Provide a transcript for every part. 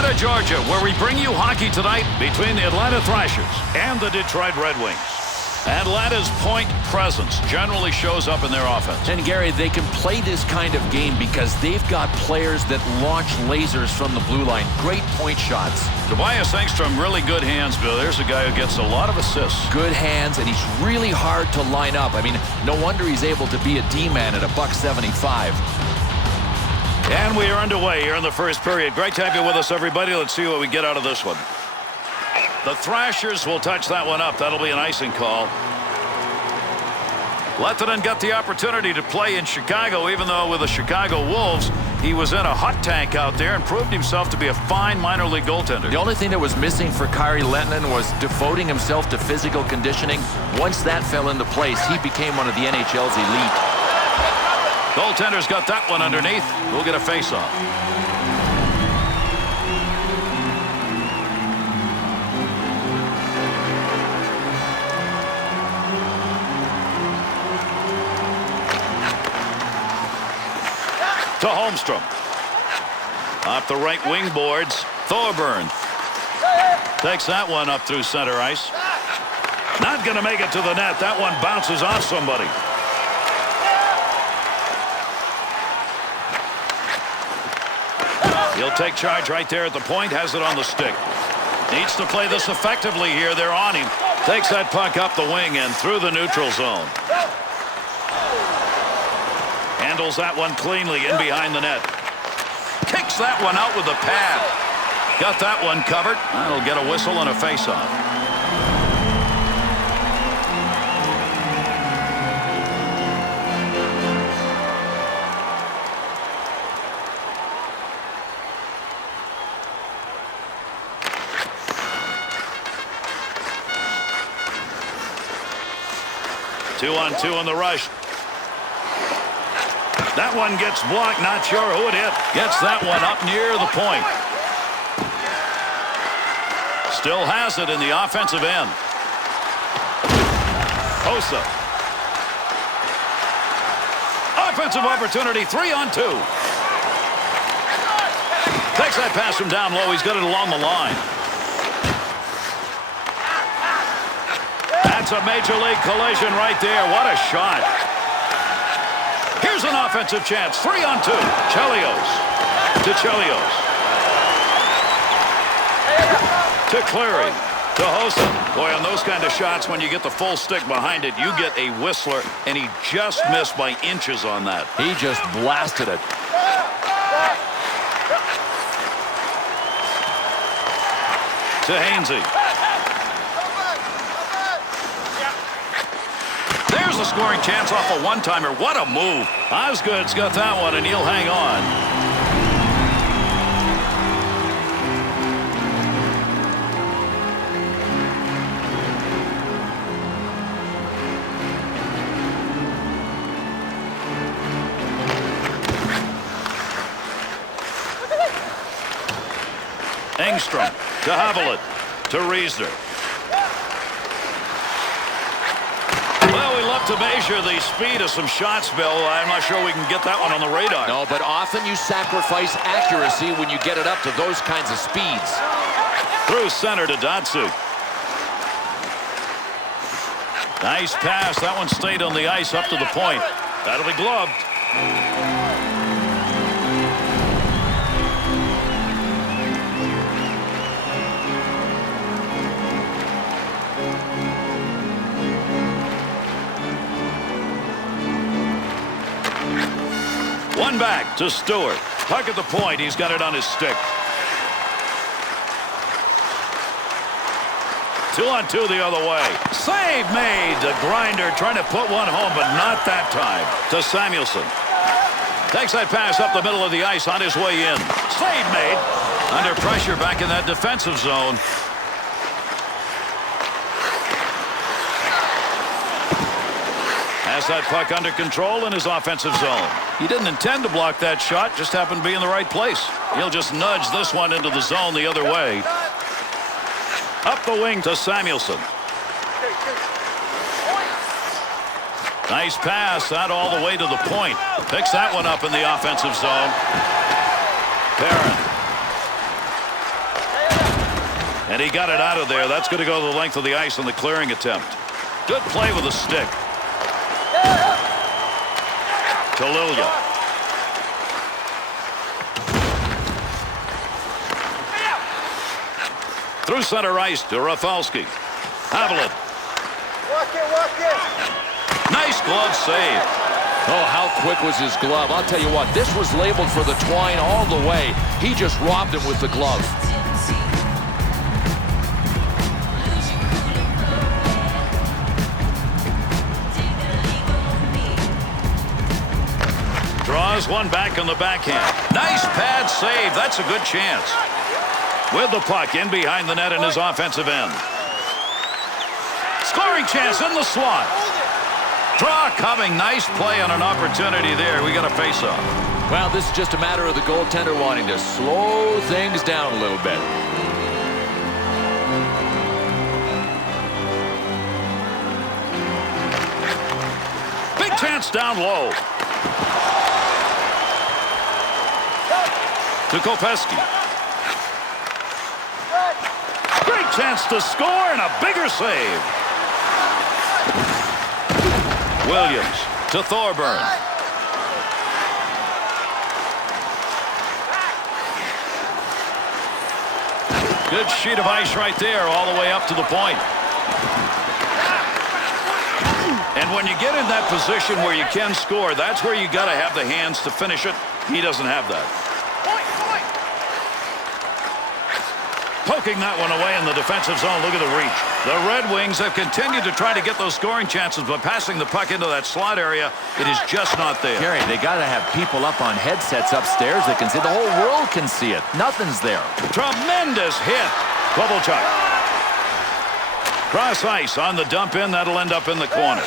Atlanta, Georgia, where we bring you hockey tonight between the Atlanta Thrashers and the Detroit Red Wings. Atlanta's point presence generally shows up in their offense. And Gary, they can play this kind of game because they've got players that launch lasers from the blue line. Great point shots. Tobias Engstrom, really good hands, Bill. There's a guy who gets a lot of assists. Good hands, and he's really hard to line up. I mean, no wonder he's able to be a D-man at $175. And we are underway here in the first period. Great to have you with us, everybody. Let's see what we get out of this one. The Thrashers will touch that one up. That'll be an icing call. Lehtinen got the opportunity to play in Chicago, even though with the Chicago Wolves, he was in a hot tank out there and proved himself to be a fine minor league goaltender. The only thing that was missing for Kari Lehtinen was devoting himself to physical conditioning. Once that fell into place, he became one of the NHL's elite. Goaltender's got that one underneath. We'll get a face-off. To Holmstrom. Off the right wing boards. Thorburn takes that one up through center ice. Not going to make it to the net. That one bounces off somebody. He'll take charge right there at the point. Has it on the stick. Needs to play this effectively here. They're on him. Takes that puck up the wing and through the neutral zone. Handles that one cleanly in behind the net. Kicks that one out with the pad. Got that one covered. That'll get a whistle and a face-off. Two-on-two on the rush. That one gets blocked. Not sure who it hit. Gets that one up near the point. Still has it in the offensive end. Hossa. Offensive opportunity. 3-on-2. Takes that pass from down low. He's got it along the line. That's a major league collision right there. What a shot. Here's an offensive chance. 3-on-2. Chelios. To Chelios. To Cleary. To Hossa. Boy, on those kind of shots, when you get the full stick behind it, you get a whistler, and he just missed by inches on that. He just blasted it. To Hainsey. There's a scoring chance off a one-timer. What a move. Osgood's got that one, and he'll hang on. Engstrom to Havelit to Riesner. Well, we love to measure the speed of some shots, Bill. I'm not sure we can get that one on the radar. No, but often you sacrifice accuracy when you get it up to those kinds of speeds. Through center to Datsyuk. Nice pass. That one stayed on the ice up to the point. That'll be gloved. One back to Stewart. Puck at the point. He's got it on his stick. 2-on-2 the other way. Save made. The Grinder trying to put one home, but not that time. To Samuelson. Takes that pass up the middle of the ice on his way in. Save made. Under pressure back in that defensive zone. Has that puck under control in his offensive zone. He didn't intend to block that shot, just happened to be in the right place. He'll just nudge this one into the zone the other way. Up the wing to Samuelson. Nice pass, that all the way to the point. Picks that one up in the offensive zone. Perrin. And he got it out of there. That's going to go the length of the ice on the clearing attempt. Good play with a stick. Kalilya. Through center ice to Rafalski. Haviland. Walk it. Nice glove save. Oh, how quick was his glove. I'll tell you what, this was labeled for the twine all the way. He just robbed him with the glove. Draws one back on the backhand. Nice pad save. That's a good chance. With the puck in behind the net in his offensive end. Scoring chance in the slot. Draw coming. Nice play on an opportunity there. We got a face-off. Well, this is just a matter of the goaltender wanting to slow things down a little bit. Big chance down low. To Kopecky. Great chance to score and a bigger save. Williams to Thorburn. Good sheet of ice right there all the way up to the point. And when you get in that position where you can score, that's where you got to have the hands to finish it. He doesn't have that. Poking that one away in the defensive zone. Look at the reach. The Red Wings have continued to try to get those scoring chances, but passing the puck into that slot area, it is just not there. Gary, they got to have people up on headsets upstairs that can see. The whole world can see it. Nothing's there. Tremendous hit. Kovalchuk. Cross ice on the dump in. That'll end up in the corner.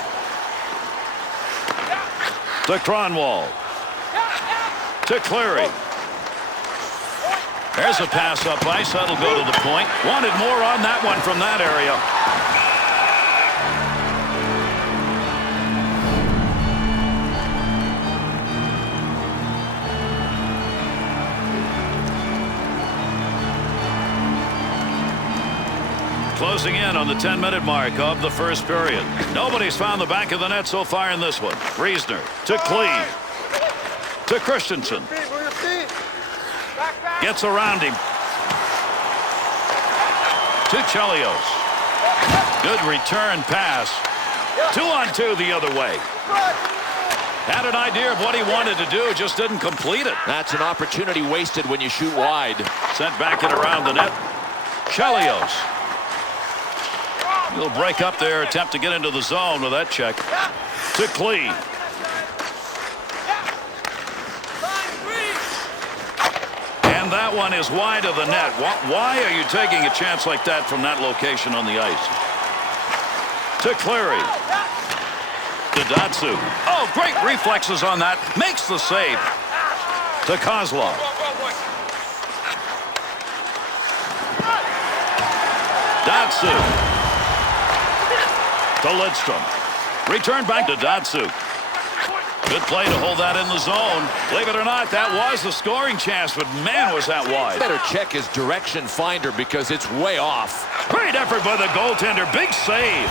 To Kronwall. To Cleary. There's a pass up ice. That'll go to the point. Wanted more on that one from that area. Closing in on the 10-minute mark of the first period. Nobody's found the back of the net so far in this one. Riesner to Cleve. To Christensen. Gets around him. To Chelios. Good return pass. 2-on-2 the other way. Had an idea of what he wanted to do, just didn't complete it. That's an opportunity wasted when you shoot wide. Sent back and around the net. Chelios. He'll break up there, attempt to get into the zone with that check. To Cleve. And that one is wide of the net. Why are you taking a chance like that from that location on the ice? To Cleary. To Datsyuk. Oh, great reflexes on that. Makes the save. To Kozlov. Datsyuk. To Lidstrom. Return back to Datsyuk. Good play to hold that in the zone. Believe it or not, that was the scoring chance, but man, was that wide. Better check his direction finder because it's way off. Great effort by the goaltender. Big save.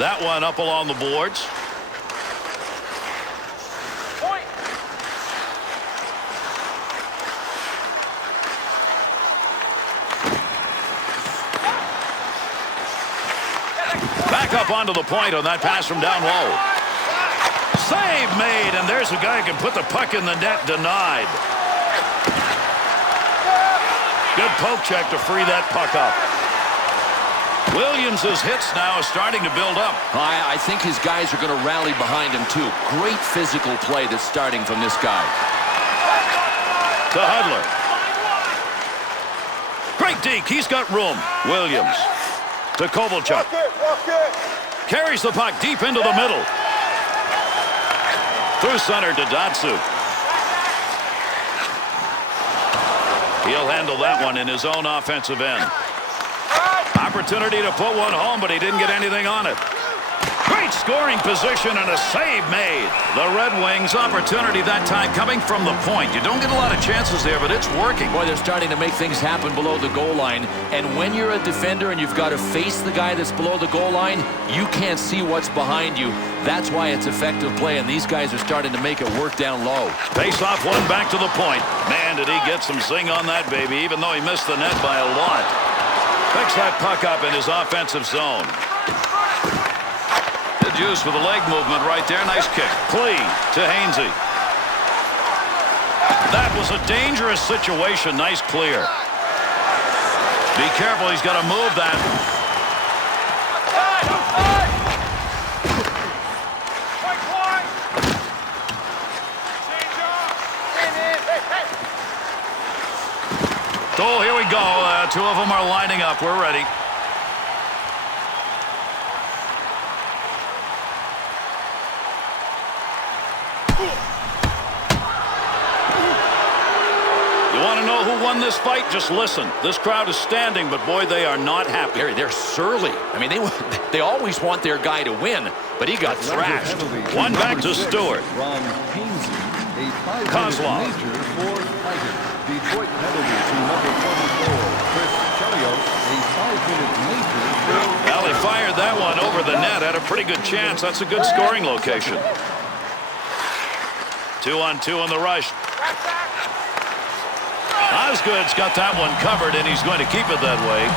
That one up along the boards. Back up onto the point on that pass from down low. Save made, and there's a guy who can put the puck in the net. Denied. Good poke check to free that puck up. Williams' hits now are starting to build up. I think his guys are going to rally behind him, too. Great physical play that's starting from this guy. To Hudler. Great deke. He's got room. Williams. To Kovalchuk. Carries the puck deep into the middle. Through center to Datsyuk. He'll handle that one in his own offensive end. Opportunity to put one home, but he didn't get anything on it. Great scoring position and a save made. The Red Wings opportunity that time coming from the point. You don't get a lot of chances there, but it's working. Boy, they're starting to make things happen below the goal line. And when you're a defender and you've got to face the guy that's below the goal line, you can't see what's behind you. That's why it's effective play, and these guys are starting to make it work down low. Face off one back to the point. Man, did he get some zing on that baby, even though he missed the net by a lot. Picks that puck up in his offensive zone. Good use for the leg movement right there. Nice kick. Plea to Hainsey. That was a dangerous situation. Nice clear. Be careful. He's got to move that. Oh, here we go. Two of them are lining up. We're ready. You want to know who won this fight? Just listen. This crowd is standing, but boy, they are not happy. They're surly. I mean, they always want their guy to win, but he got thrashed. One back to Stewart. Kozlov. Detroit penalty to number 24, Chris Chelios, a 5-minute major. Well, he fired that one over the net. Had a pretty good chance. That's a good scoring location. 2-on-2 on the rush. Osgood's got that one covered, and he's going to keep it that way.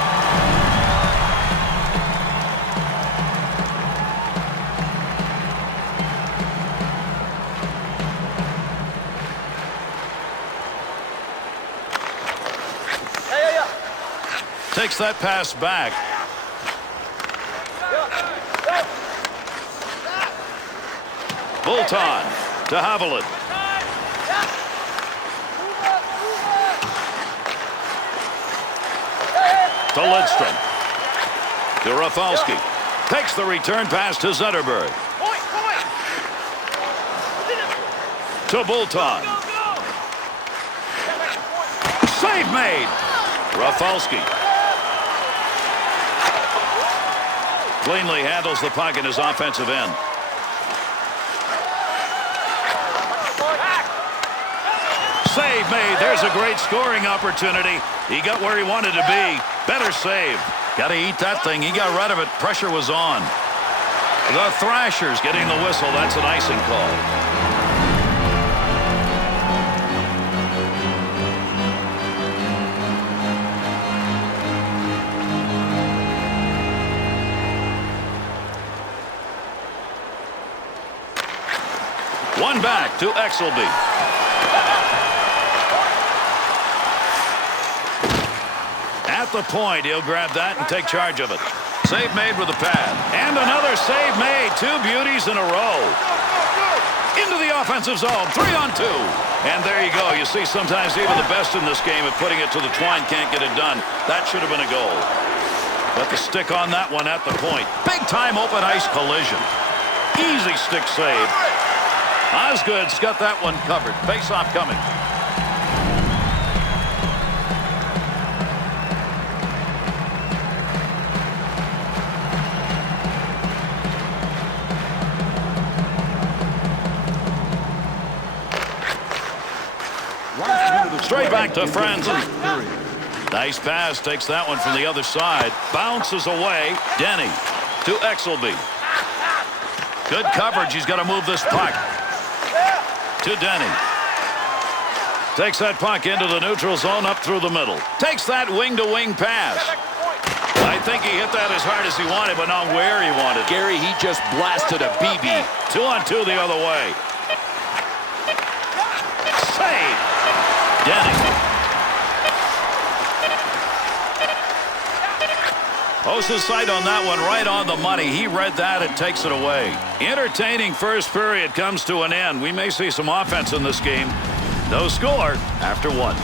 Takes that pass back. Bolton to Haviland. To Lidstrom. To Rafalski. Takes the return pass to Zetterberg. To Bolton. Save made. Rafalski. Cleanly handles the puck in his offensive end. Save made. There's a great scoring opportunity. He got where he wanted to be. Better save. Got to eat that thing. He got rid of it. Pressure was on. The Thrashers getting the whistle. That's an icing call. One back to Exelby. At the point, he'll grab that and take charge of it. Save made with the pad. And another save made. Two beauties in a row. Into the offensive zone. 3-on-2. And there you go. You see sometimes even the best in this game at putting it to the twine can't get it done. That should have been a goal. But the stick on that one at the point. Big time open ice collision. Easy stick save. Osgood's got that one covered. Face-off coming. Straight back to Franzen. Nice pass. Takes that one from the other side. Bounces away. Denny to Exelby. Good coverage. He's got to move this puck. To Denny. Takes that puck into the neutral zone up through the middle. Takes that wing-to-wing pass. I think he hit that as hard as he wanted, but not where he wanted. Gary, he just blasted a BB. 2-on-2 the other way. Save. Denny. Posts his sight on that one right on the money. He read that and takes it away. Entertaining first period comes to an end. We may see some offense in this game. No score after one.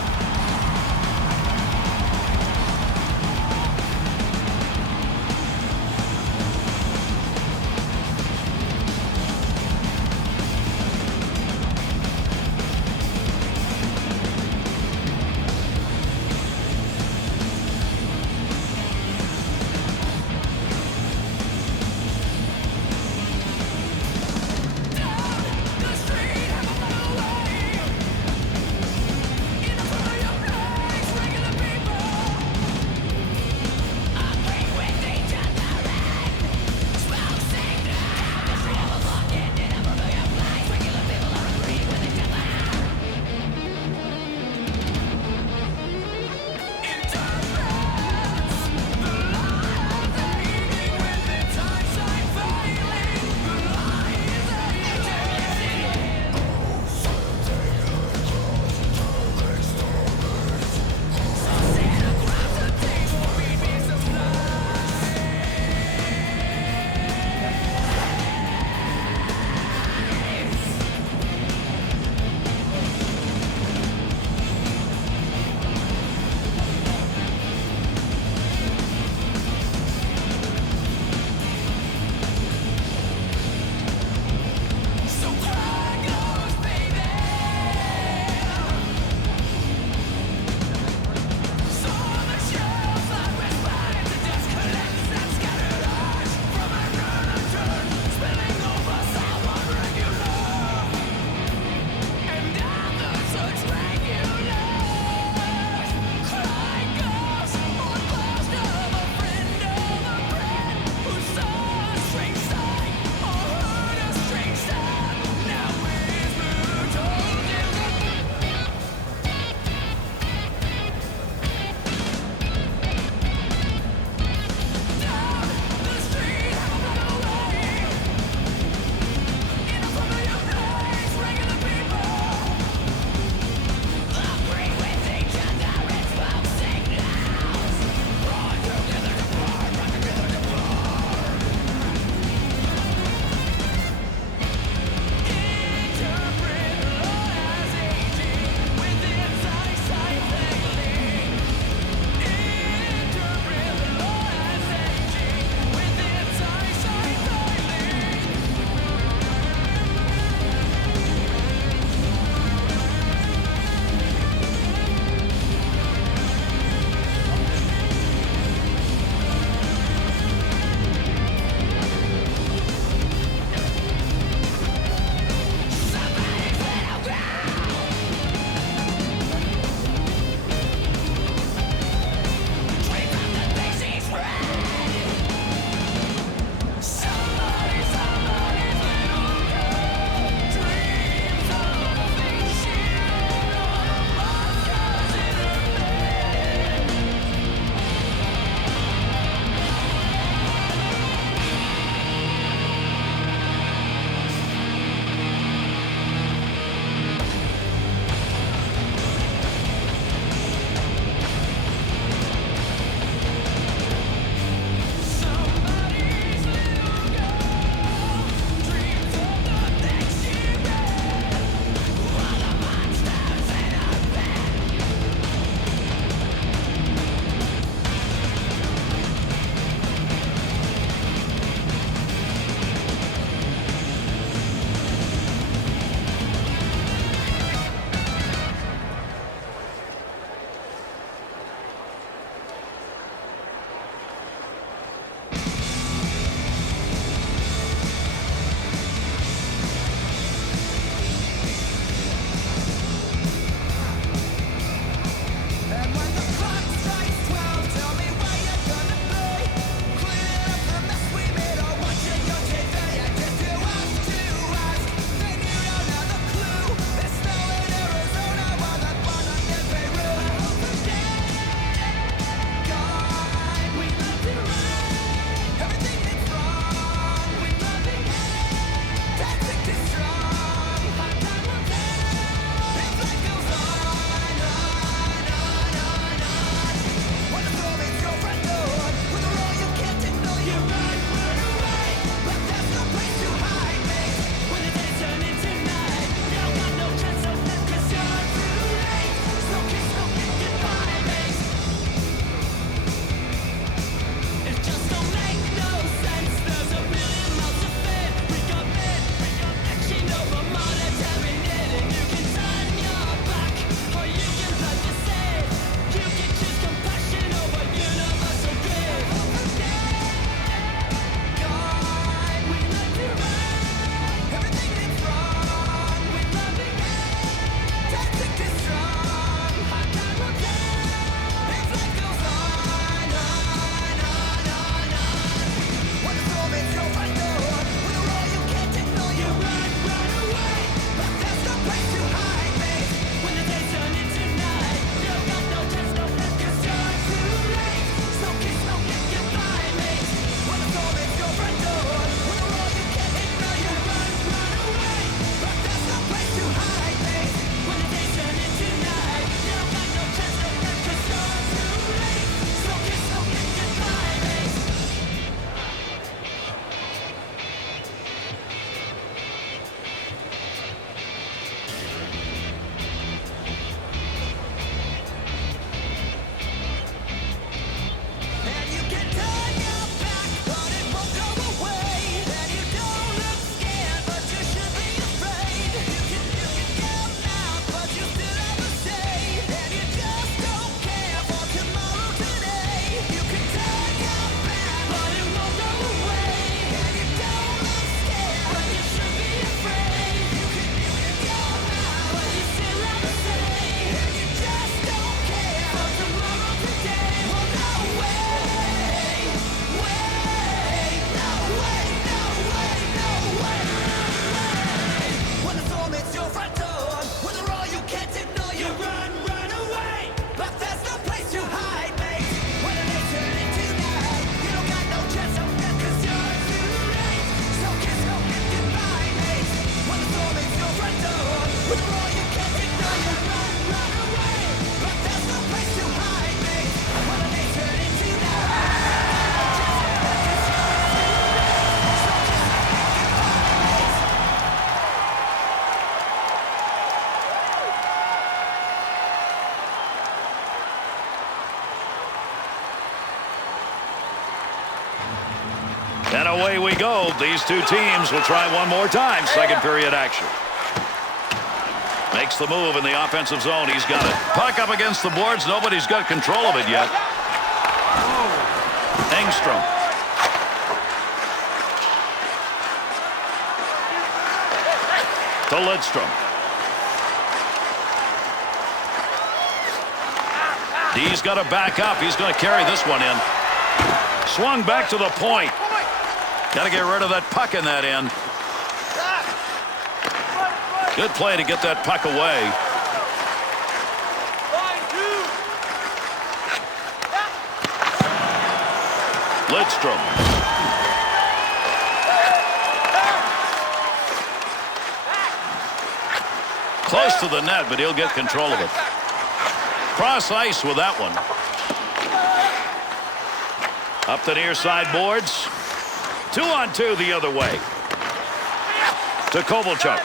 away we go. These two teams will try one more time. Second period action. Makes the move in the offensive zone. He's got it. Puck up against the boards. Nobody's got control of it yet. Engstrom. To Lidstrom. He's got to back up. He's going to carry this one in. Swung back to the point. Got to get rid of that puck in that end. Good play to get that puck away. Lidstrom. Close to the net, but he'll get control of it. Cross ice with that one. Up the near side boards. 2-on-2 the other way. To Kovalchuk.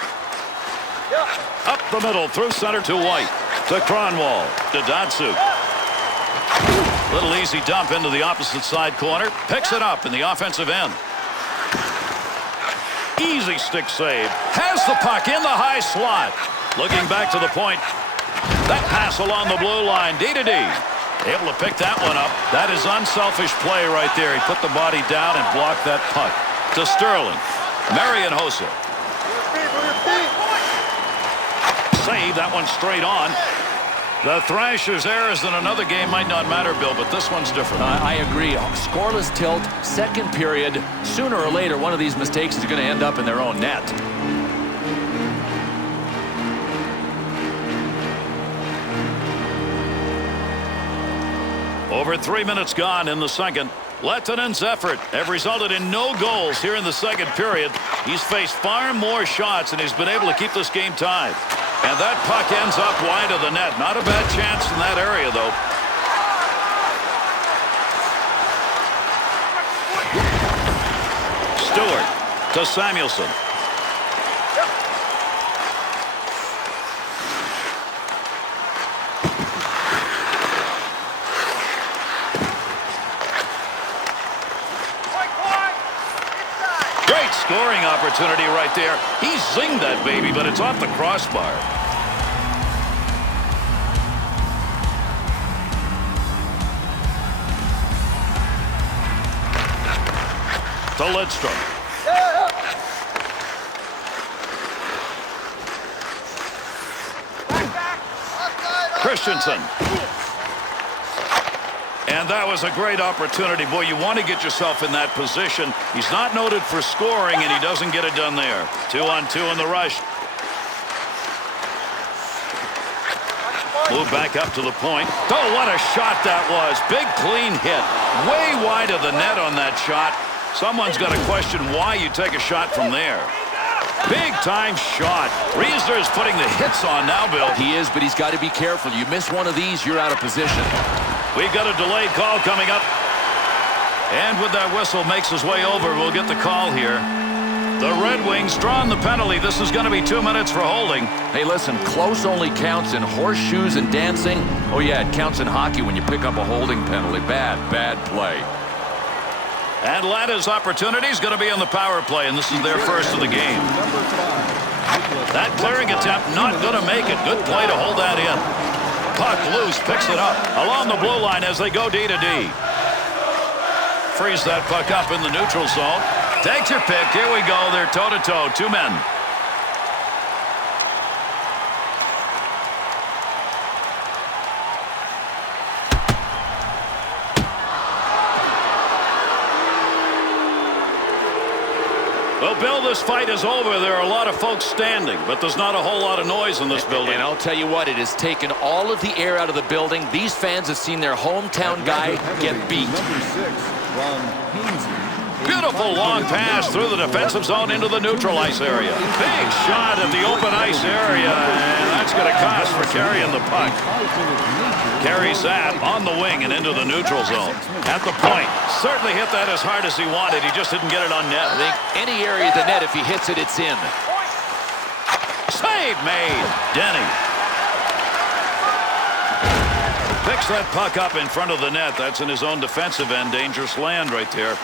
Up the middle through center to White. To Kronwall. To Datsuk. Little easy dump into the opposite side corner. Picks it up in the offensive end. Easy stick save. Has the puck in the high slot. Looking back to the point. That pass along the blue line. D-to-D. Able to pick that one up. That is unselfish play right there. He put the body down and blocked that puck. To Sterling. Marion Hossa. Save that one straight on. The Thrashers' errors in another game might not matter, Bill, but this one's different. I agree. Scoreless tilt, second period. Sooner or later, one of these mistakes is going to end up in their own net. Over 3 minutes gone in the second. Lettonen's effort have resulted in no goals here in the second period. He's faced far more shots, and he's been able to keep this game tied. And that puck ends up wide of the net. Not a bad chance in that area, though. Stewart to Samuelson. Scoring opportunity right there. He zinged that baby, but it's off the crossbar. To Lidstrom. Christensen. And that was a great opportunity. Boy, you want to get yourself in that position. He's not noted for scoring, and he doesn't get it done there. 2-on-2 in the rush. Move back up to the point. Oh, what a shot that was. Big, clean hit. Way wide of the net on that shot. Someone's got to question why you take a shot from there. Big-time shot. Riesler's putting the hits on now, Bill. He is, but he's got to be careful. You miss one of these, you're out of position. We've got a delayed call coming up. And with that whistle makes his way over, we'll get the call here. The Red Wings drawing the penalty. This is going to be 2 minutes for holding. Hey, listen, close only counts in horseshoes and dancing. Oh, yeah, it counts in hockey when you pick up a holding penalty. Bad, bad play. Atlanta's opportunity is going to be on the power play, and this is their first of the game. That clearing attempt not going to make it. Good play to hold that in. Puck loose, picks it up along the blue line as they go D-to-D. Frees that puck up in the neutral zone. Takes your pick. Here we go. They're toe-to-toe. Two men. Well, Bill, this fight is over. There are a lot of folks standing, but there's not a whole lot of noise in this building. And I'll tell you what, it has taken all of the air out of the building. These fans have seen their hometown guy get beat. Beautiful long pass through the defensive zone into the neutral ice area. Big shot at the open ice area, and that's going to cost for carrying the puck. Carries that on the wing and into the neutral zone. At the point. Certainly hit that as hard as he wanted. He just didn't get it on net. I think any area of the net, if he hits it, it's in. Save made. Denny. Picks that puck up in front of the net. That's in his own defensive end. Dangerous land right there.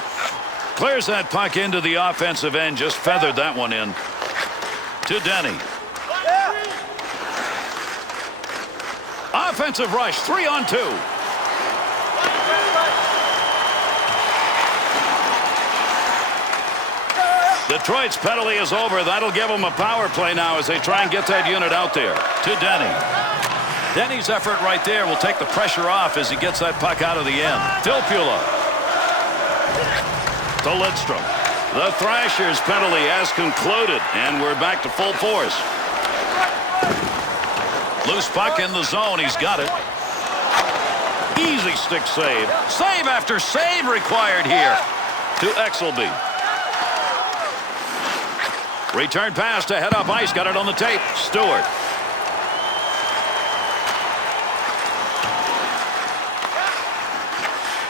Clears that puck into the offensive end. Just feathered that one in. To Denny. Offensive rush, 3-on-2. Detroit's penalty is over. That'll give them a power play now as they try and get that unit out there. To Denny. Denny's effort right there will take the pressure off as he gets that puck out of the end. Filppula. To Lidstrom. The Thrashers penalty has concluded, and we're back to full force. Loose puck in the zone. He's got it. Easy stick save. Save after save required here. To Exelby. Return pass to head up ice. Got it on the tape. Stewart.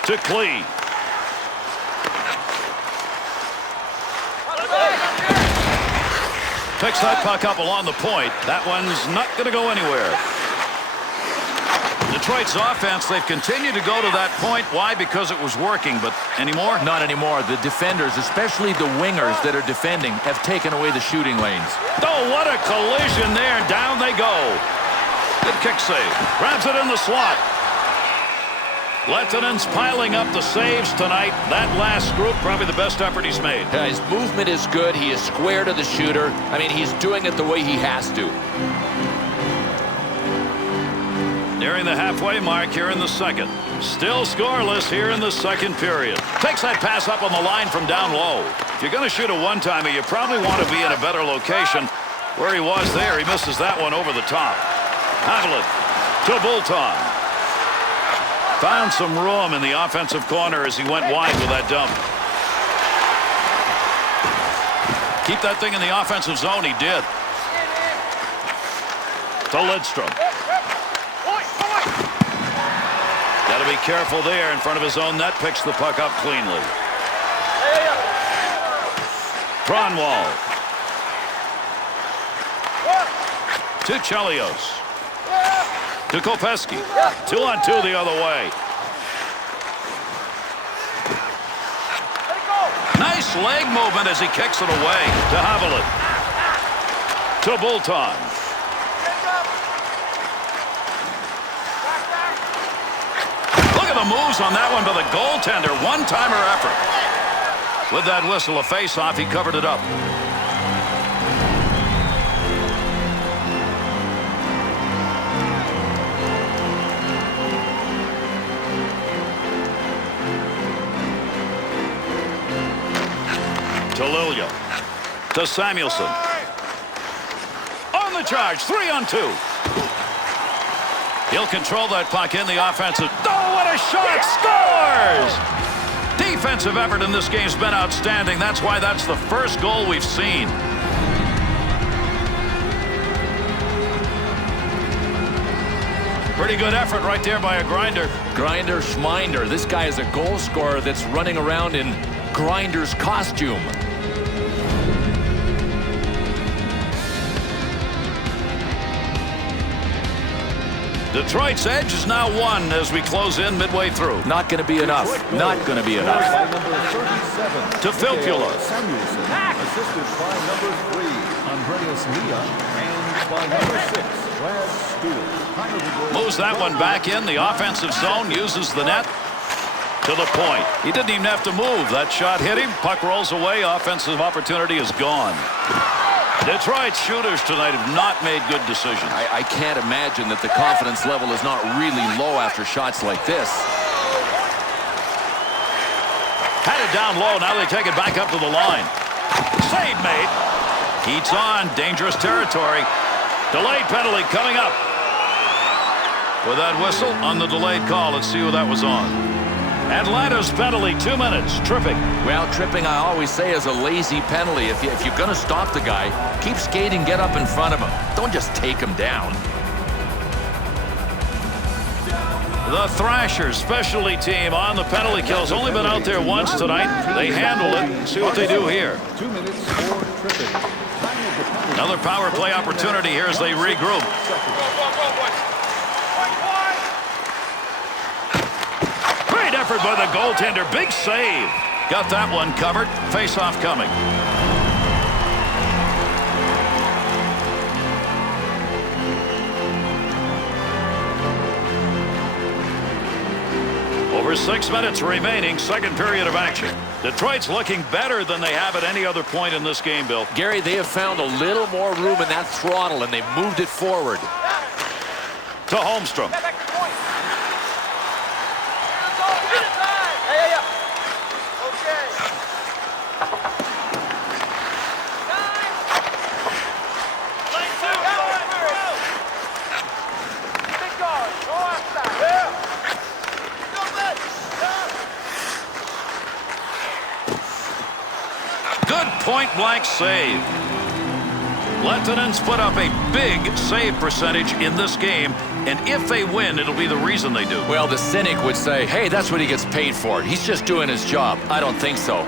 To Klee. Picks that puck up along the point. That one's not going to go anywhere. Detroit's offense, they've continued to go to that point. Why? Because it was working. But anymore? Not anymore. The defenders, especially the wingers that are defending, have taken away the shooting lanes. Oh, what a collision there. Down they go. Good kick save. Grabs it in the slot. Lettonen's piling up the saves tonight. That last group, probably the best effort he's made. Yeah, his movement is good. He is square to the shooter. I mean, he's doing it the way he has to. Nearing the halfway mark here in the second. Still scoreless here in the second period. Takes that pass up on the line from down low. If you're going to shoot a one-timer, you probably want to be in a better location. Where he was there, he misses that one over the top. Haviland to Bulton. Found some room in the offensive corner as he went wide with that dump. Keep that thing in the offensive zone. He did. To Lidstrom. Got to be careful there in front of his own net. Picks the puck up cleanly. Kronwall. To Chelios. To Kopecky. 2-on-2 the other way. Nice leg movement as he kicks it away. To Haviland. To Bulton. Look at the moves on that one by the goaltender. One-timer effort. With that whistle, a face-off, he covered it up. To Lilia. To Samuelson. On the charge. 3-on-2. He'll control that puck in the offensive. Oh, what a shot. Scores! Defensive effort in this game's been outstanding. That's why that's the first goal we've seen. Pretty good effort right there by a Grinder. Grinder Schminder. This guy is a goal scorer that's running around in Grinder's costume. Detroit's edge is now won as we close in midway through. Not going to be enough. Not going to be enough. To Filppula. Assisted by number 3, Andreas Mia, and by number 6, Brad Stewart. Moves that one back in the offensive zone. Uses the net to the point. He didn't even have to move. That shot hit him. Puck rolls away. Offensive opportunity is gone. Detroit's shooters tonight have not made good decisions. I can't imagine that the confidence level is not really low after shots like this. Had it down low. Now they take it back up to the line. Save made. Heats on. Dangerous territory. Delayed penalty coming up. With that whistle on the delayed call, let's see who that was on. Atlanta's penalty, 2 minutes. Tripping. Well, tripping, I always say, is a lazy penalty. If you're going to stop the guy, keep skating, get up in front of him. Don't just take him down. The Thrashers specialty team on the penalty kills. Only been out there once tonight. They handle it. See what they do here. 2 minutes for tripping. Another power play opportunity here as they regroup. Great effort by the goaltender. Big save. Got that one covered. Face-off coming. Over 6 minutes remaining, second period of action. Detroit's looking better than they have at any other point in this game, Bill. Gary, they have found a little more room in that throttle, and they've moved it forward. To Holmstrom. Point-blank save. Lieutenants put up a big save percentage in this game, and if they win, it'll be the reason they do. Well, the cynic would say, hey, that's what he gets paid for. He's just doing his job. I don't think so.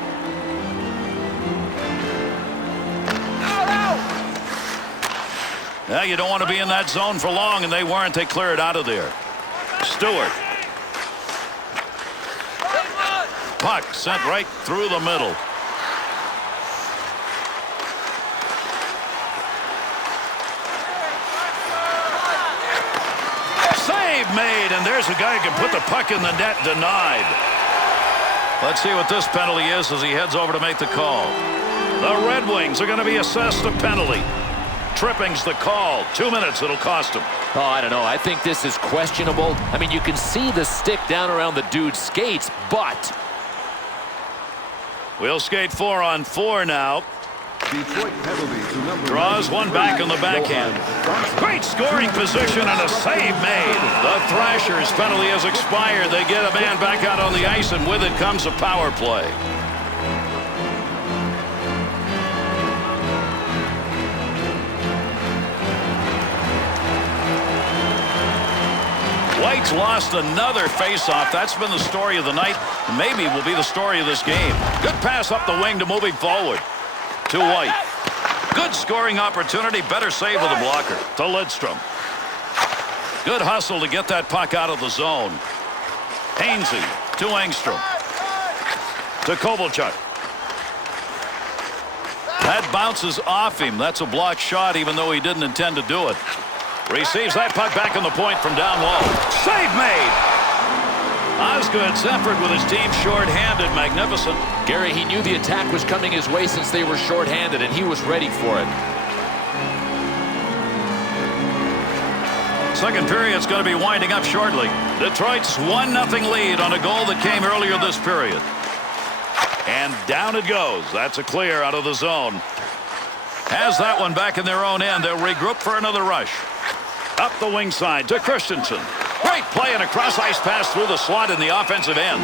Yeah, you don't want to be in that zone for long, and they weren't. They cleared out of there. Stewart. Puck sent right through the middle. Made, and there's a guy who can put the puck in the net. Denied. Let's see what this penalty is as he heads over to make the call. The Red Wings are going to be assessed a penalty. Tripping's the call. 2 minutes it'll cost him. Oh, I don't know. I think this is questionable. I mean, you can see the stick down around the dude's skates, but we'll skate 4-on-4 now. Detroit penalty to number draws one back on the backhand. Great scoring position and a save made. The Thrashers penalty has expired. They get a man back out on the ice, and with it comes a power play. White's lost another faceoff. That's been the story of the night. Maybe will be the story of this game. Good pass up the wing to move him forward. To White. Good scoring opportunity. Better save with a blocker. To Lidstrom. Good hustle to get that puck out of the zone. Hainsey to Engstrom. To Kovalchuk. That bounces off him. That's a blocked shot, even though he didn't intend to do it. Receives that puck back on the point from down low. Save made. Osgood's effort with his team short-handed. Magnificent. Gary, he knew the attack was coming his way since they were short-handed, and he was ready for it. Second period's going to be winding up shortly. Detroit's 1-0 lead on a goal that came earlier this period. And down it goes. That's a clear out of the zone. Has that one back in their own end. They'll regroup for another rush. Up the wing side to Christensen. Great play and a cross-ice pass through the slot in the offensive end.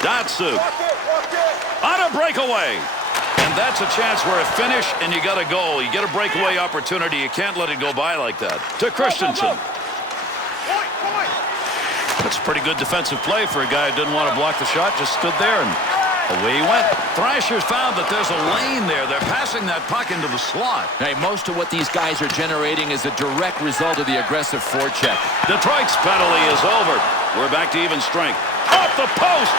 Datsyuk on a breakaway. And that's a chance where a finish and you got a goal. You get a breakaway opportunity. You can't let it go by like that. To Christensen. That's a pretty good defensive play for a guy who didn't want to block the shot. Just stood there and away he went. Thrashers found that there's a lane there. They're passing that puck into the slot. Hey, most of what these guys are generating is a direct result of the aggressive forecheck. Detroit's penalty is over. We're back to even strength. Off the post.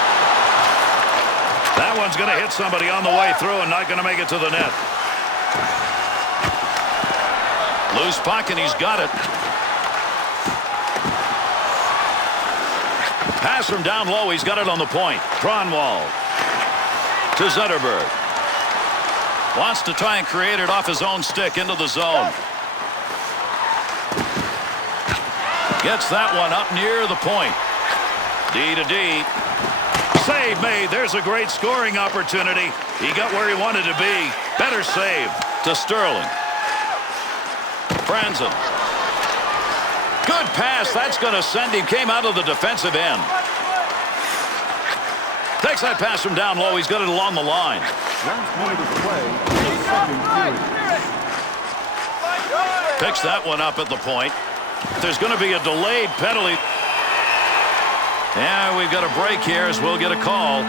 That one's going to hit somebody on the way through and not going to make it to the net. Loose puck, and he's got it. Pass from down low. He's got it on the point. Kronwall to Zetterberg. Wants to try and create it off his own stick into the zone. Gets that one up near the point. D to D. Save made. There's a great scoring opportunity. He got where he wanted to be. Better save to Sterling. Franzen. Good pass. That's going to send him. Came out of the defensive end. Takes that pass from down low. He's got it along the line. Last minute of play in the second period. Picks that one up at the point. There's going to be a delayed penalty. Yeah, we've got a break here as we'll get a call.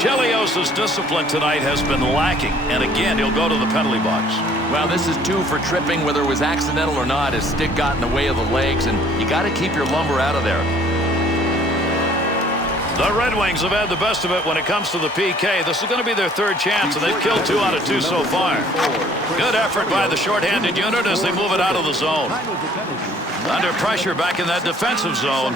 Chelios's discipline tonight has been lacking, and again, he'll go to the penalty box. Well, this is 2 for tripping, whether it was accidental or not. His stick got in the way of the legs, and you got to keep your lumber out of there. The Red Wings have had the best of it when it comes to the PK. This is going to be their 3rd chance, and they've killed 2 out of 2 so far. Good effort by the shorthanded unit as they move it out of the zone. Under pressure back in that defensive zone.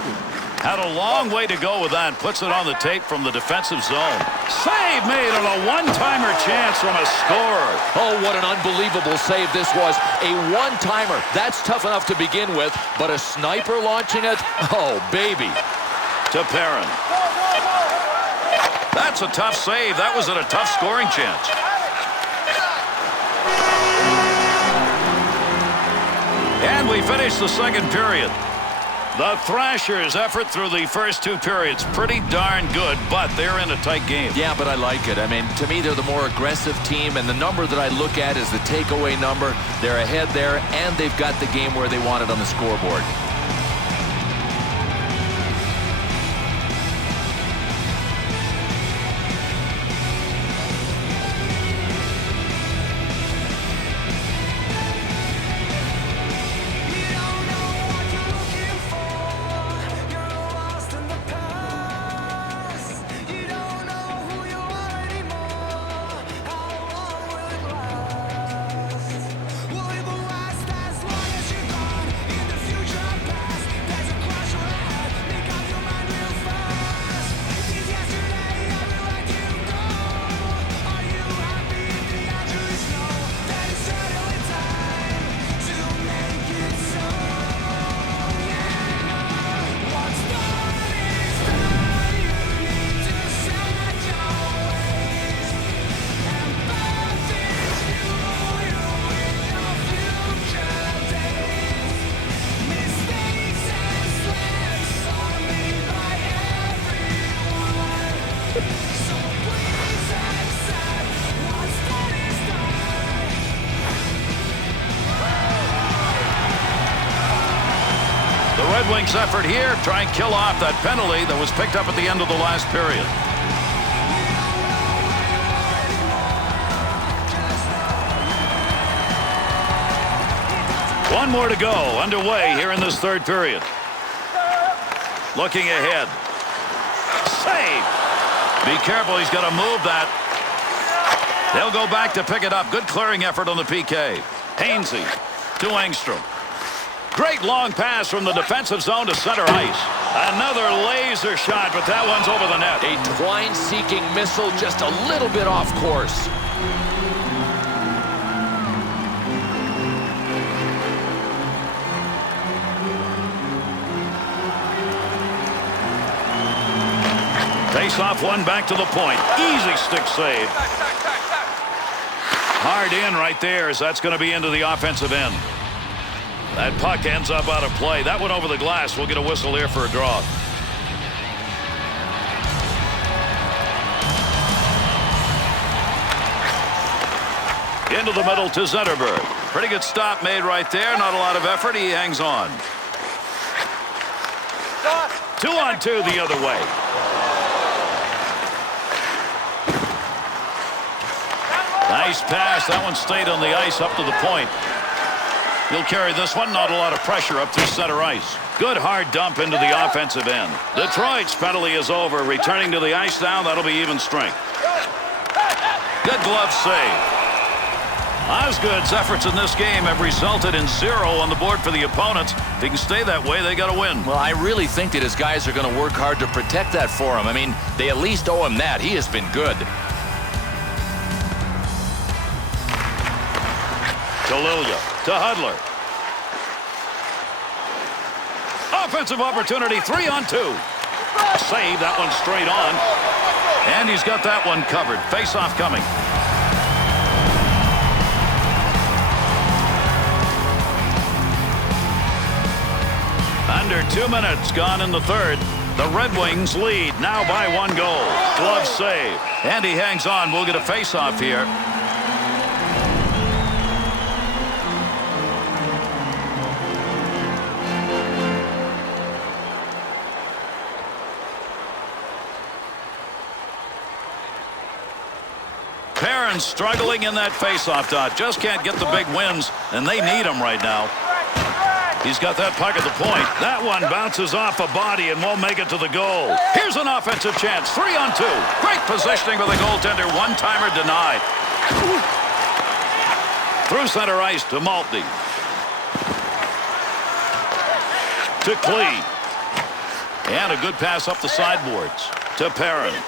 Had a long way to go with that. Puts it on the tape from the defensive zone. Save made on a one-timer chance from a scorer. Oh, what an unbelievable save this was. A one-timer. That's tough enough to begin with, but a sniper launching it? Oh, baby. To Perrin. That's a tough save. That was at a tough scoring chance. And we finish the 2nd period. The Thrashers' effort through the first 2 periods, pretty darn good, but they're in a tight game. Yeah, but I like it. I mean, to me, they're the more aggressive team, and the number that I look at is the takeaway number. They're ahead there, and they've got the game where they want it on the scoreboard. Red Wings effort here, try and kill off that penalty that was picked up at the end of the last period. One more to go underway here in this 3rd period. Looking ahead. Save. Be careful, he's got to move that. They'll go back to pick it up. Good clearing effort on the PK. Hainsey to Engstrom. Great long pass from the defensive zone to center ice. Another laser shot, but that one's over the net. A twine-seeking missile, just a little bit off course. Face off one back to the point. Easy stick save. Hard in right there as that's going to be into the offensive end. That puck ends up out of play. That went over the glass. We'll get a whistle here for a draw. Into the middle to Zetterberg. Pretty good stop made right there. Not a lot of effort. He hangs on. 2-on-2 the other way. Nice pass. That one stayed on the ice up to the point. He'll carry this one. Not a lot of pressure up through center ice. Good hard dump into the offensive end. Detroit's penalty is over. Returning to the ice now. That'll be even strength. Good glove save. Osgood's efforts in this game have resulted in 0 on the board for the opponents. If they can stay that way, they got to win. Well, I really think that his guys are going to work hard to protect that for him. I mean, they at least owe him that. He has been good. To Lilia. To Hudler. Offensive opportunity, 3-on-2. Save that one straight on. And he's got that one covered. Face-off coming. Under 2 minutes gone in the 3rd. The Red Wings lead now by 1 goal. Glove save. And he hangs on. We'll get a face-off here. Perrin's struggling in that faceoff dot. Just can't get the big wins, and they need him right now. He's got that puck at the point. That one bounces off a body and won't make it to the goal. Here's an offensive chance. 3-on-2. Great positioning by the goaltender. One-timer denied. Through center ice to Maltby. To Klee. And a good pass up the sideboards to Perrin.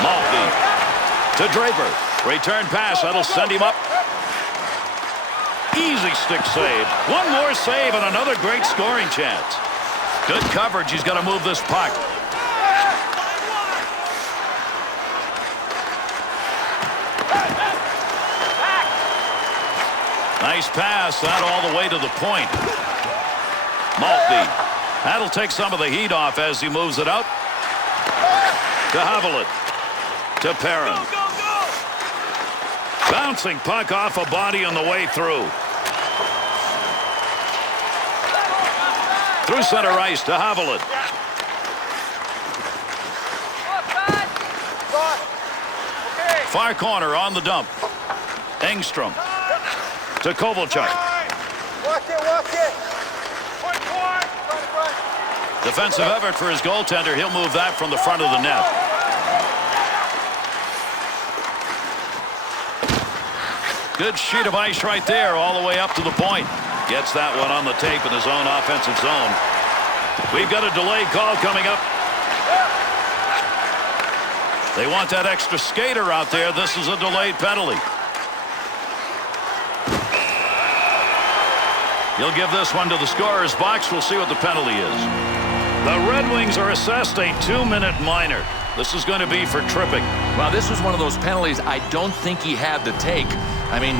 Maltby to Draper. Return pass. That'll send him up. Easy stick save. One more save and another great scoring chance. Good coverage. He's got to move this puck. Nice pass. That all the way to the point. Maltby. That'll take some of the heat off as he moves it out. To Havelit. To Perrin. Bouncing puck off a body on the way through. Through center ice to Havelit. Far corner on the dump. Engstrom. To Kovalchuk. Defensive effort for his goaltender. He'll move that from the front of the net. Good sheet of ice right there all the way up to the point. Gets that one on the tape in his own offensive zone. We've got a delayed call coming up. They want that extra skater out there. This is a delayed penalty. He'll give this one to the scorer's box. We'll see what the penalty is. The Red Wings are assessed a 2-minute minor. This is going to be for tripping. Well, this was one of those penalties I don't think he had to take. I mean,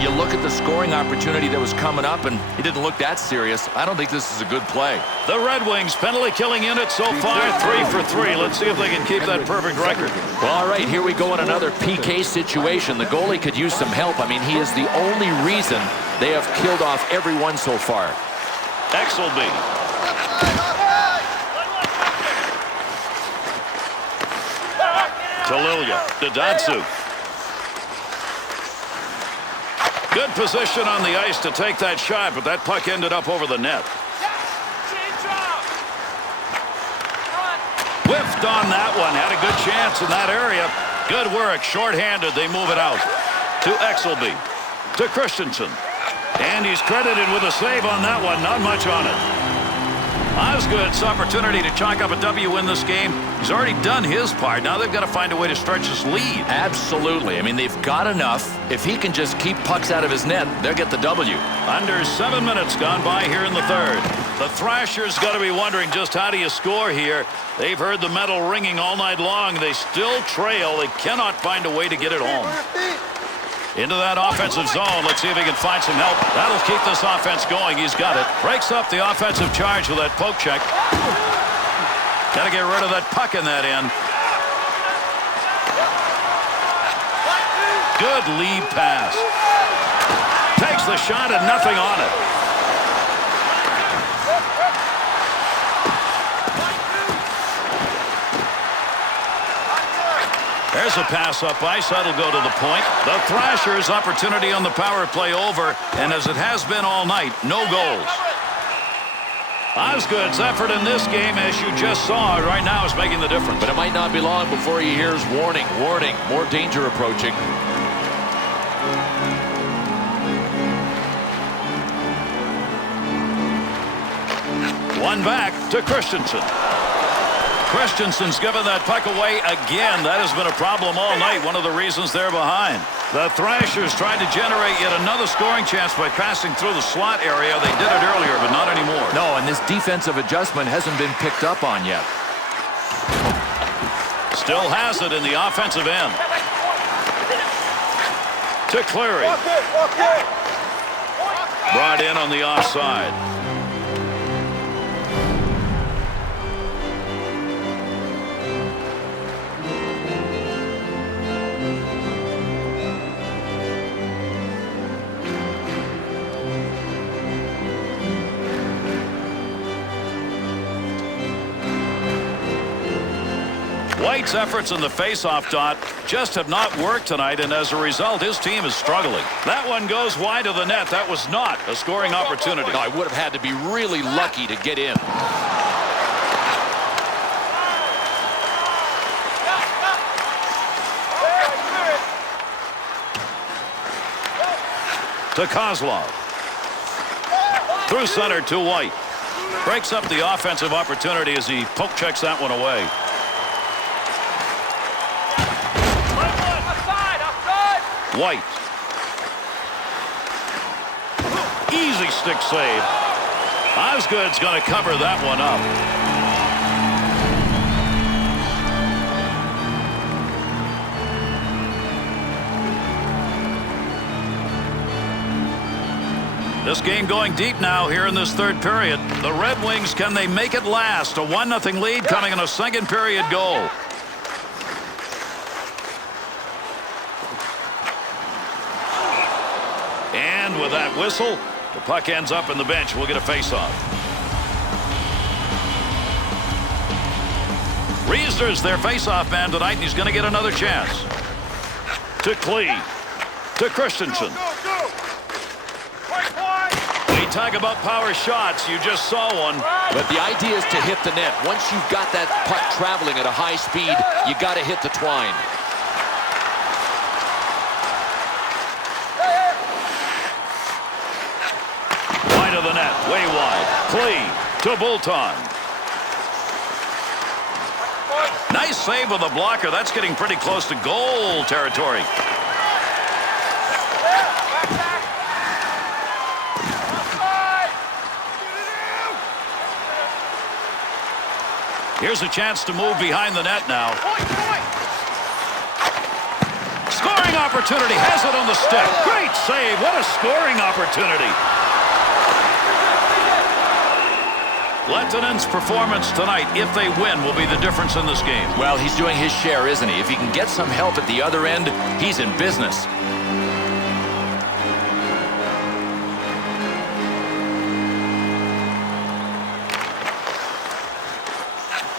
you look at the scoring opportunity that was coming up, and he didn't look that serious. I don't think this is a good play. The Red Wings penalty killing unit so far 3 for 3. Let's see if they can keep that perfect record. Well, all right, here we go in another PK situation. The goalie could use some help. I mean, he is the only reason they have killed off everyone so far. Exelby. To Lilia. To Datsyuk. Good position on the ice to take that shot, but that puck ended up over the net. Whiffed on that one. Had a good chance in that area. Good work. Short-handed. They move it out. To Exelby. To Christensen. And he's credited with a save on that one. Not much on it. Osgood's opportunity to chalk up a W in this game. He's already done his part. Now they've got to find a way to stretch this lead. Absolutely. I mean, they've got enough. If he can just keep pucks out of his net, they'll get the W. Under 7 minutes gone by here in the third. The Thrashers got to be wondering just how do you score here. They've heard the metal ringing all night long. They still trail. They cannot find a way to get it home. Into that offensive zone. Let's see if he can find some help. That'll keep this offense going. He's got it. Breaks up the offensive charge with that poke check. Got to get rid of that puck in that end. Good lead pass. Takes the shot and nothing on it. There's a pass up ice. That'll go to the point. The Thrashers' opportunity on the power play over, and as it has been all night, no goals. Osgood's effort in this game, as you just saw right now, is making the difference. But it might not be long before he hears warning, warning, more danger approaching. One back to Christensen. Christensen's given that puck away again. That has been a problem all night. One of the reasons they're behind. The Thrashers tried to generate yet another scoring chance by passing through the slot area. They did it earlier, but not anymore. No, and this defensive adjustment hasn't been picked up on yet. Still has it in the offensive end. To Cleary. Brought in on the offside. White's efforts in the face-off dot just have not worked tonight, and as a result, his team is struggling. That one goes wide of the net. That was not a scoring opportunity. No, I would have had to be really lucky to get in. To Kozlov. Through center to White. Breaks up the offensive opportunity as he poke checks that one away. White. Easy stick save. Osgood's going to cover that one up. This game going deep now here in this third period. The Red Wings, can they make it last? A 1-0 lead coming in a second period goal. And with that whistle, the puck ends up in the bench. We'll get a face-off. Riezer's their face-off man tonight, and he's going to get another chance. To Klee. To Christensen. We talk about power shots. You just saw one. But the idea is to hit the net. Once you've got that puck traveling at a high speed, you got to hit the twine. Wide of the net. Way wide. Klee to Bolton. Nice save with a blocker. That's getting pretty close to goal territory. Here's a chance to move behind the net now. Scoring opportunity. Has it on the stick. Great save. What a scoring opportunity. Lettinen's performance tonight, if they win, will be the difference in this game. Well, he's doing his share, isn't he? If he can get some help at the other end, he's in business.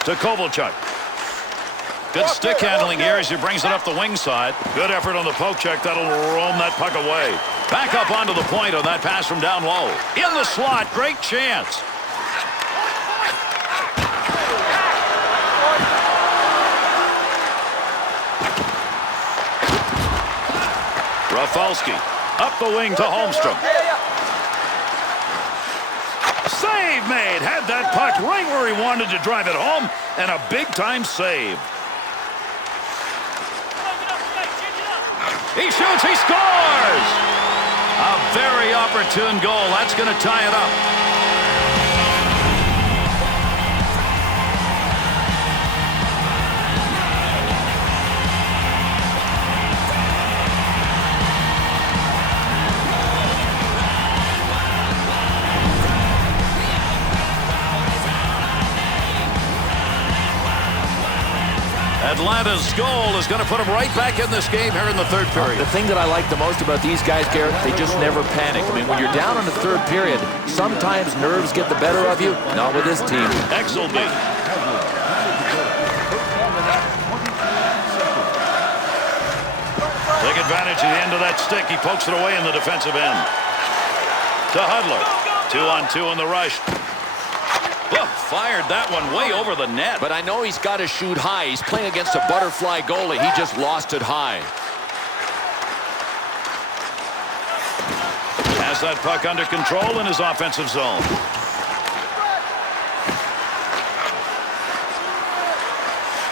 To Kovalchuk. Good stick handling here as he brings it up the wing side. Good effort on the poke check. That'll roam that puck away. Back up onto the point on that pass from down low. In the slot. Great chance. Rafalski up the wing to Holmstrom. Save made. Had that puck right where he wanted to drive it home, and a big-time save. He shoots. He scores. A very opportune goal. That's going to tie it up. Atlanta's goal is going to put them right back in this game here in the third period. The thing that I like the most about these guys, Garrett, they just never panic. I mean, when you're down in the third period, sometimes nerves get the better of you. Not with this team. Exelby. Take advantage of the end of that stick. He pokes it away in the defensive end. To Hudler. 2-on-2 in the rush. Fired that one way over the net. But I know he's got to shoot high. He's playing against a butterfly goalie. He just lost it high. Has that puck under control in his offensive zone.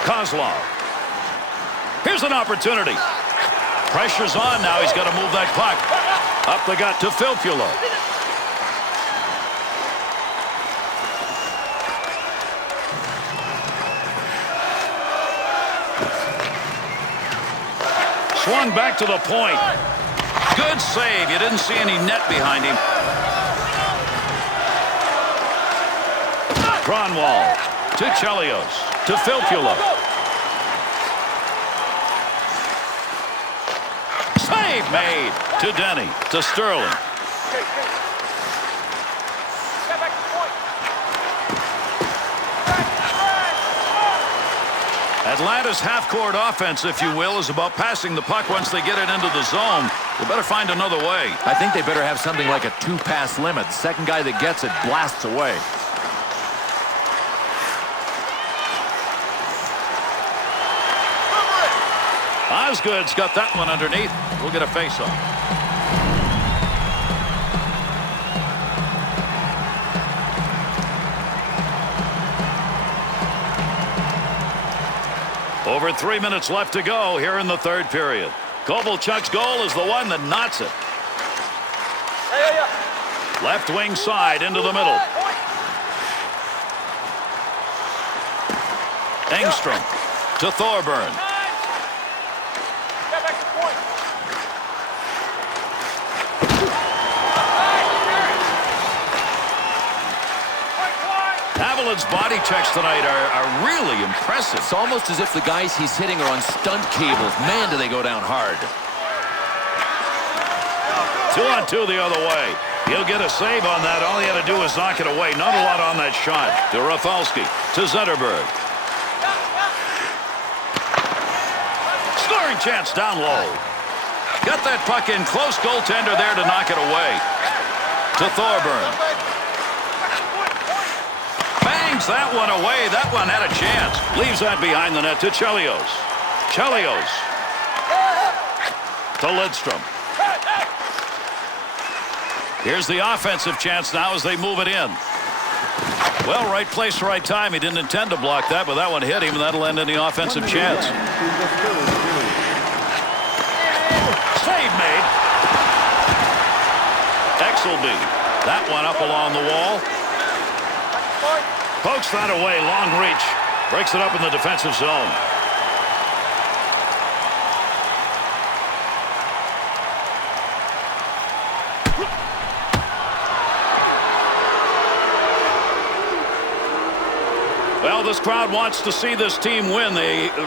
Kozlov. Here's an opportunity. Pressure's on now. He's got to move that puck. Up the gut to Filppula. Swung back to the point. Good save. You didn't see any net behind him. Kronwall to Chelios to Filppula. Save made to Denny to Sterling. Atlanta's half-court offense, if you will, is about passing the puck once they get it into the zone. They better find another way. I think they better have something like a 2-pass limit. The second guy that gets it blasts away. Osgood's got that one underneath. We'll get a face-off. Over 3 minutes left to go here in the third period. Kovalchuk's goal is the one that knots it. Left wing side into the middle. Engstrom to Thorburn. Haviland's body checks tonight are really impressive. It's almost as if the guys he's hitting are on stunt cables. Man, do they go down hard. 2-on-2 the other way. He'll get a save on that. All he had to do was knock it away. Not a lot on that shot. To Rafalski. To Zetterberg. Scoring chance down low. Got that puck in close. Goaltender there to knock it away. To Thorburn. Bangs that one away. That one had a chance. Leaves that behind the net to Chelios. Chelios. To Lidstrom. Here's the offensive chance now as they move it in. Well, right place, right time. He didn't intend to block that, but that one hit him, and that'll end in the offensive chance. Save made. Exelby. That one up along the wall. Pokes that away. Long reach. Breaks it up in the defensive zone. Well, this crowd wants to see this team win.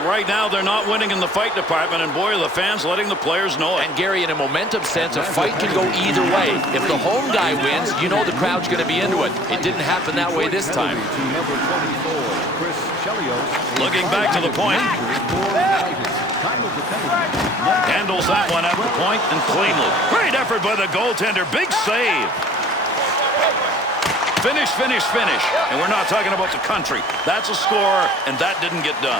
Right now, they're not winning in the fight department, and boy, are the fans letting the players know it. And Gary, in a momentum sense, a fight can go either way. If the home guy wins, you know the crowd's going to be into it. It didn't happen that way this time. Looking back to the point. Handles that one at the point and cleanly. Great effort by the goaltender. Big save. Finish, finish, finish. And we're not talking about the country. That's a score, and that didn't get done.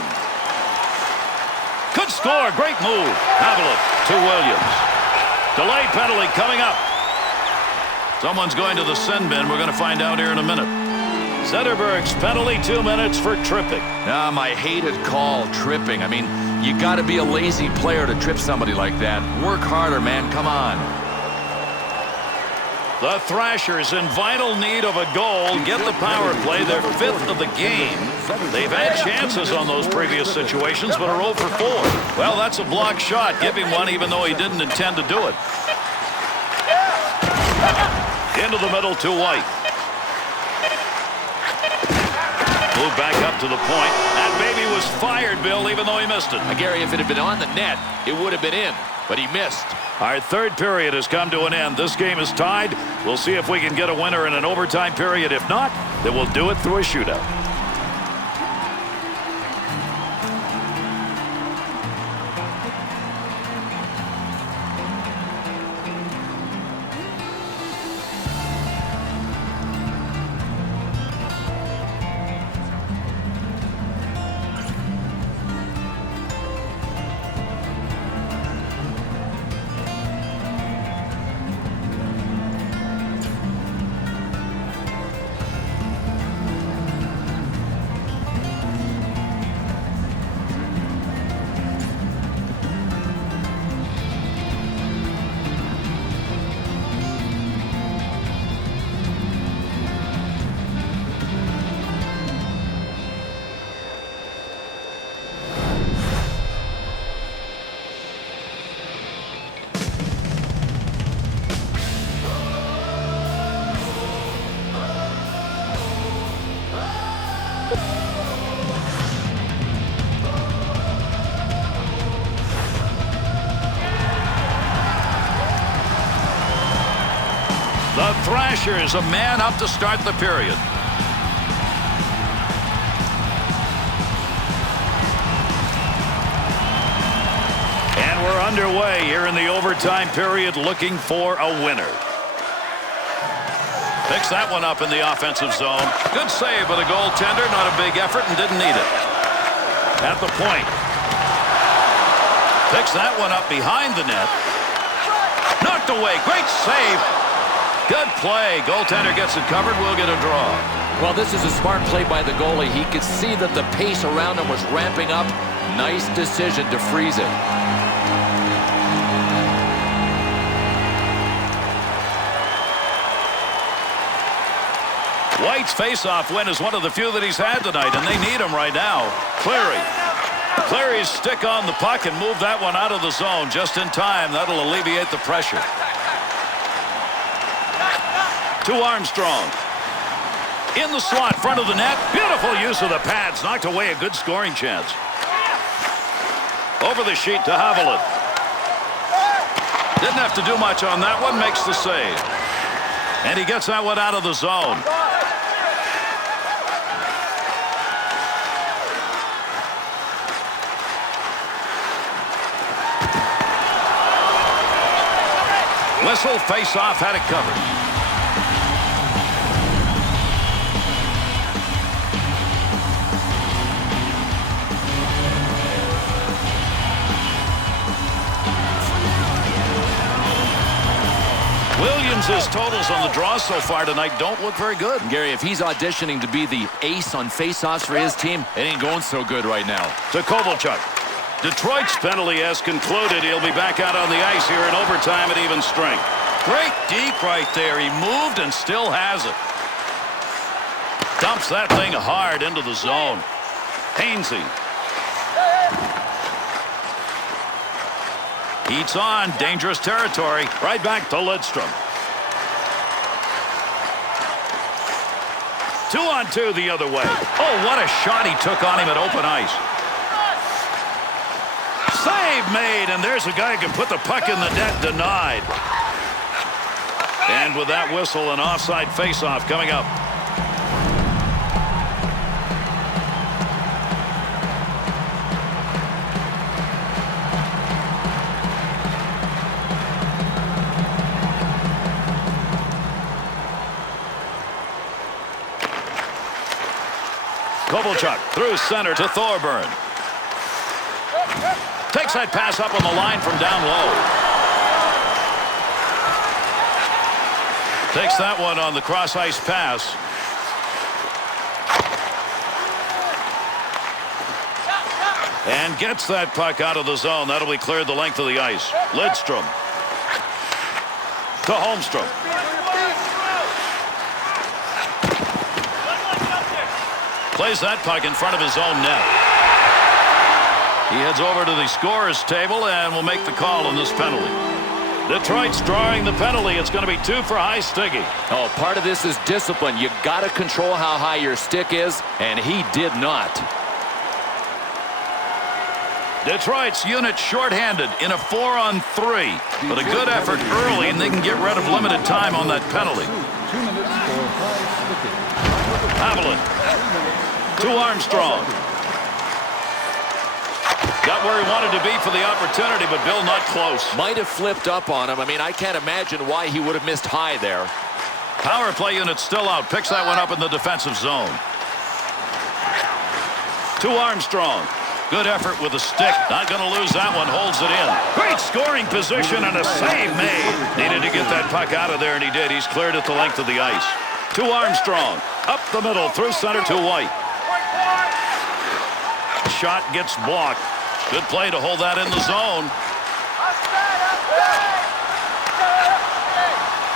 Good score. Great move. Haviland to Williams. Delayed penalty coming up. Someone's going to the sin bin. We're going to find out here in a minute. Zetterberg's penalty, 2 minutes for tripping. My hated call, tripping. I mean, you got to be a lazy player to trip somebody like that. Work harder, man. Come on. The Thrashers in vital need of a goal. Get the power play. They're fifth of the game. They've had chances on those previous situations, but are 0 for 4. Well, that's a blocked shot. Give him one even though he didn't intend to do it. Into the middle to White. Move back up to the point. That baby was fired, Bill, even though he missed it. Gary, if it had been on the net, it would have been in, but he missed. Our third period has come to an end. This game is tied. We'll see if we can get a winner in an overtime period. If not, then we'll do it through a shootout. The Thrashers a man up to start the period. Underway here in the overtime period, looking for a winner. Picks that one up in the offensive zone. Good save by the goaltender. Not a big effort and didn't need it. At the point. Picks that one up behind the net. Knocked away. Great save. Good play. Goaltender gets it covered. We'll get a draw. Well, this is a smart play by the goalie. He could see that the pace around him was ramping up. Nice decision to freeze it. White's face-off win is one of the few that he's had tonight, and they need him right now. Cleary's stick on the puck and move that one out of the zone just in time. That'll alleviate the pressure. To Armstrong. In the slot, front of the net. Beautiful use of the pads. Knocked away a good scoring chance. Over the sheet to Haviland. Didn't have to do much on that one. Makes the save. And he gets that one out of the zone. Whistle, face-off, had it covered. Williams' totals on the draw so far tonight don't look very good. Gary, if he's auditioning to be the ace on face-offs for his team, it ain't going so good right now. To Kovalchuk. Detroit's penalty has concluded. He'll be back out on the ice here in overtime at even strength. Great deke right there. He moved and still has it. Dumps that thing hard into the zone. Hainsey. Heats on. Dangerous territory. Right back to Lidstrom. 2-on-2 the other way. Oh, what a shot he took on him at open ice. Save made, and there's a guy who can put the puck in the net. Denied. And with that whistle, an offside faceoff coming up. Kovalchuk through center to Thorburn. Takes that pass up on the line from down low. Takes that one on the cross-ice pass. And gets that puck out of the zone. That'll be cleared the length of the ice. Lidstrom. To Holmstrom. Plays that puck in front of his own net. He heads over to the scorer's table and will make the call on this penalty. Detroit's drawing the penalty. It's going to be 2 for high sticking. Oh, part of this is discipline. You got to control how high your stick is, and he did not. Detroit's unit shorthanded in a 4-on-3. But a good effort early, and they can get rid of limited time on that penalty. 2 minutes for high sticking. Haviland. To Armstrong. Got where he wanted to be for the opportunity, but Bill not close. Might have flipped up on him. I mean, I can't imagine why he would have missed high there. Power play unit still out. Picks that one up in the defensive zone. To Armstrong. Good effort with the stick. Not going to lose that one. Holds it in. Great scoring position and a save made. Needed to get that puck out of there, and he did. He's cleared it the length of the ice. To Armstrong. Up the middle. Through center to White. Shot gets blocked. Good play to hold that in the zone.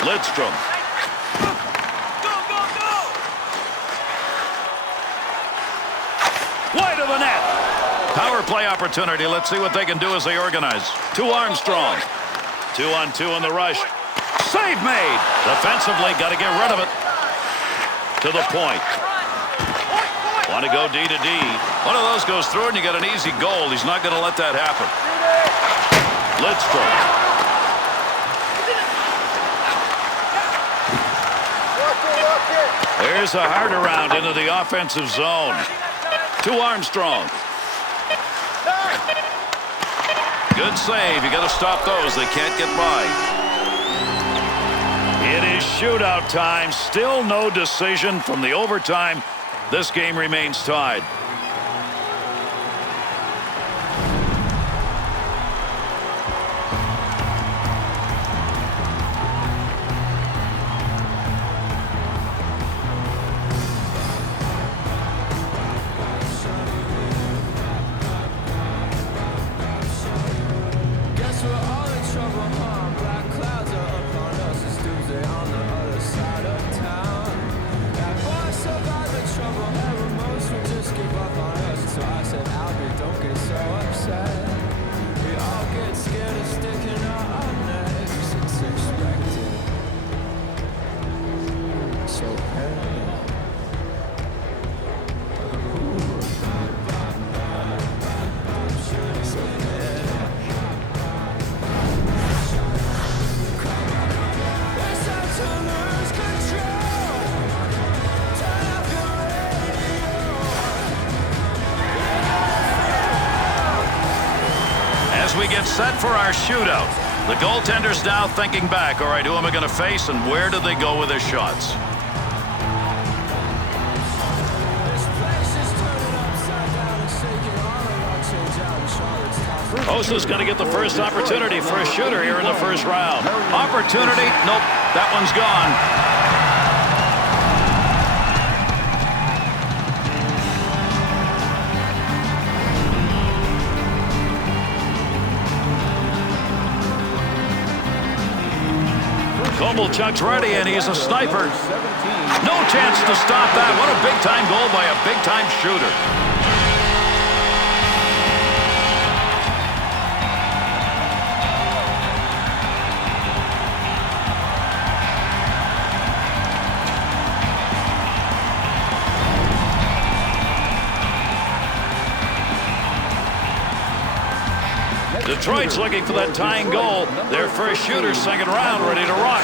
Lidstrom. Wide of the net. Power play opportunity. Let's see what they can do as they organize. To Armstrong. 2-on-2 in the rush. Save made. Defensively, got to get rid of it. To the point. Want to go D to D. One of those goes through and you got an easy goal. He's not going to let that happen. Lidstrom. There's a hard around into the offensive zone. To Armstrong. Good save. You got to stop those. They can't get by. It is shootout time. Still no decision from the overtime. This game remains tied. We get set for our shootout. The goaltender's now thinking back. All right, who am I going to face and where do they go with their shots? Osa's going to get the first opportunity for a shooter here in the first round. Opportunity? Nope, that one's gone. Kovalchuk's ready, and he's a sniper. No chance to stop that. What a big-time goal by a big-time shooter. Detroit's looking for that tying goal. Their first shooter, second round, ready to rock.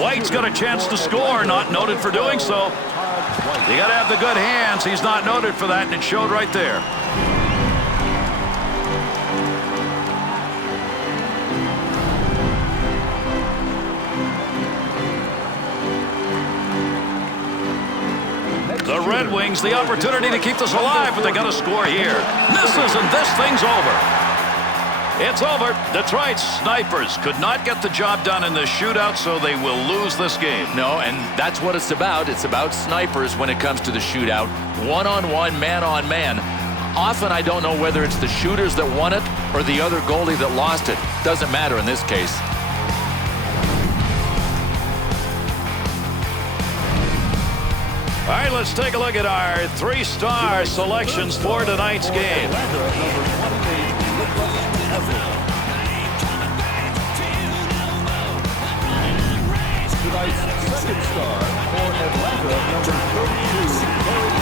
White's got a chance to score, not noted for doing so. You got to have the good hands. He's not noted for that, and it showed right there. The Red Wings, the opportunity to keep this alive, but they got to score here. Misses, and this thing's over. It's over. Detroit snipers could not get the job done in this shootout, so they will lose this game. No, and that's what it's about. It's about snipers when it comes to the shootout. One-on-one, man-on-man. Often I don't know whether it's the shooters that won it or the other goalie that lost it. Doesn't matter in this case. All right, let's take a look at our three-star selections for tonight's game. Tonight's second star for Atlanta, number 32,